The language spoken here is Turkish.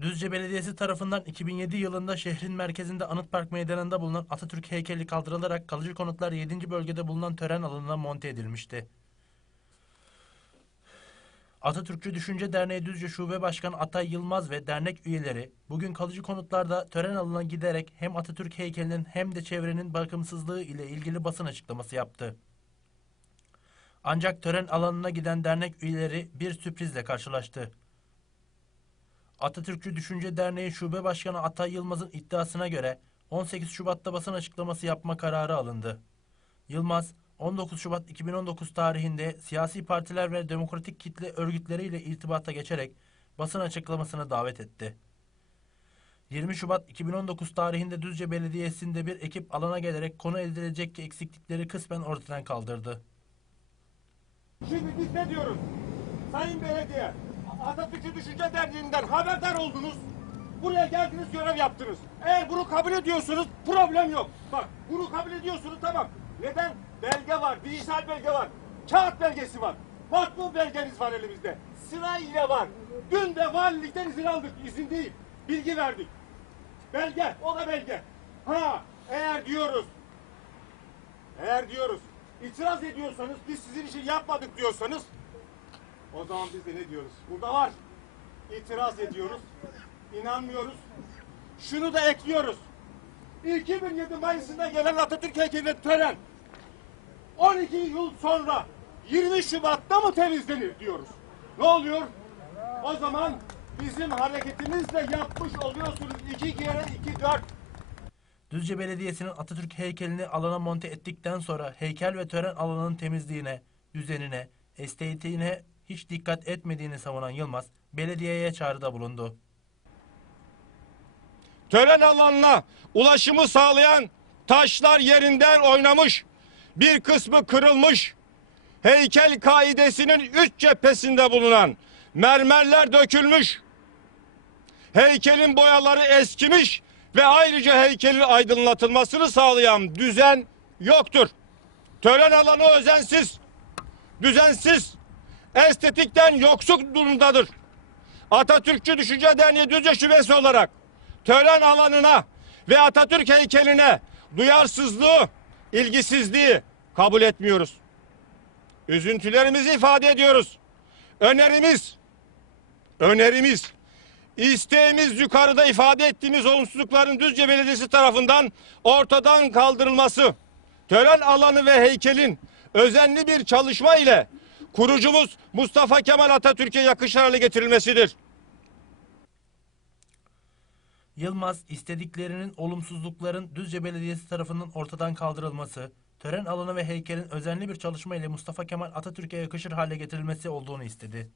Düzce Belediyesi tarafından 2007 yılında şehrin merkezinde Anıtpark Meydanı'nda bulunan Atatürk heykeli kaldırılarak kalıcı konutlar 7. bölgede bulunan tören alanına monte edilmişti. Atatürkçü Düşünce Derneği Düzce Şube Başkanı Atay Yılmaz ve dernek üyeleri bugün kalıcı konutlarda tören alanına giderek hem Atatürk heykelinin hem de çevrenin bakımsızlığı ile ilgili basın açıklaması yaptı. Ancak tören alanına giden dernek üyeleri bir sürprizle karşılaştı. Atatürkçü Düşünce Derneği Şube Başkanı Atay Yılmaz'ın iddiasına göre 18 Şubat'ta basın açıklaması yapma kararı alındı. Yılmaz, 19 Şubat 2019 tarihinde siyasi partiler ve demokratik kitle örgütleriyle irtibata geçerek basın açıklamasına davet etti. 20 Şubat 2019 tarihinde Düzce Belediyesi'nde bir ekip alana gelerek konu edilecek eksiklikleri kısmen ortadan kaldırdı. Şimdi biz ne diyoruz? Sayın Belediye, Atatürk'ü Düşünce Derneği'nden haberdar oldunuz. Buraya geldiniz, görev yaptınız. Eğer bunu kabul ediyorsunuz, problem yok. Bak, bunu kabul ediyorsunuz, tamam. Neden? Belge var, dijital belge var. Kağıt belgesi var. Makbul belgeniz var elimizde. Sıra ile var. Dün de valilikten izin aldık. İzin değil, bilgi verdik. Belge, o da belge. Ha, eğer diyoruz, eğer diyoruz itiraz ediyorsanız biz sizin için yapmadık diyorsanız o zaman biz de ne diyoruz? Burada var. İtiraz ediyoruz. İnanmıyoruz. Şunu da ekliyoruz. 2007 Mayıs'ında gelen Atatürk heykeline tören 12 yıl sonra 20 Şubat'ta mı temizlenir diyoruz. Ne oluyor? O zaman bizim hareketimizle yapmış oluyorsunuz. 2 kere 2 4 Düzce Belediyesi'nin Atatürk heykelini alana monte ettikten sonra heykel ve tören alanının temizliğine, düzenine, estetiğine hiç dikkat etmediğini savunan Yılmaz, belediyeye çağrıda bulundu. tören alanına ulaşımı sağlayan taşlar yerinden oynamış. Bir kısmı kırılmış. Heykel kaidesinin üç cephesinde bulunan mermerler dökülmüş. Heykelin boyaları eskimiş ve ayrıca heykelin aydınlatılmasını sağlayan düzen yoktur. Tören alanı özensiz, düzensiz, estetikten yoksuk durumdadır. Atatürkçü Düşünce Derneği Düzce Şubesi olarak tören alanına ve Atatürk heykeline duyarsızlığı, ilgisizliği kabul etmiyoruz. Üzüntülerimizi ifade ediyoruz. Önerimiz, önerimiz, isteğimiz yukarıda ifade ettiğimiz olumsuzlukların Düzce Belediyesi tarafından ortadan kaldırılması, tören alanı ve heykelin özenli bir çalışma ile kurucumuz Mustafa Kemal Atatürk'e yakışır hale getirilmesidir. Yılmaz, istediklerinin olumsuzlukların Düzce Belediyesi tarafından ortadan kaldırılması, tören alanı ve heykelin özenli bir çalışma ile Mustafa Kemal Atatürk'e yakışır hale getirilmesi olduğunu istedi.